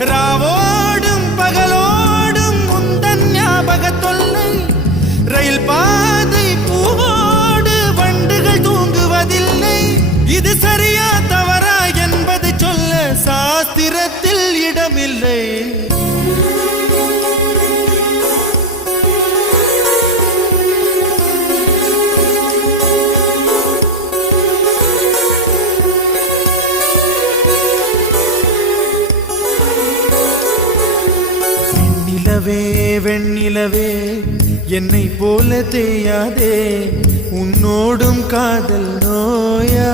ராவோடும் பகலோடும் முந்தன் ஞாபக தொல்லை. ரயில் பாதை பூவோடு வண்டுகள் தூங்குவதில்லை. இது சரியா தவறா என்பது சொல்ல சாஸ்திரத்தில் இடமில்லை. வெண்ணிலவே என்னை போல தேயாதே, உன்னோடும் காதல் நோயா.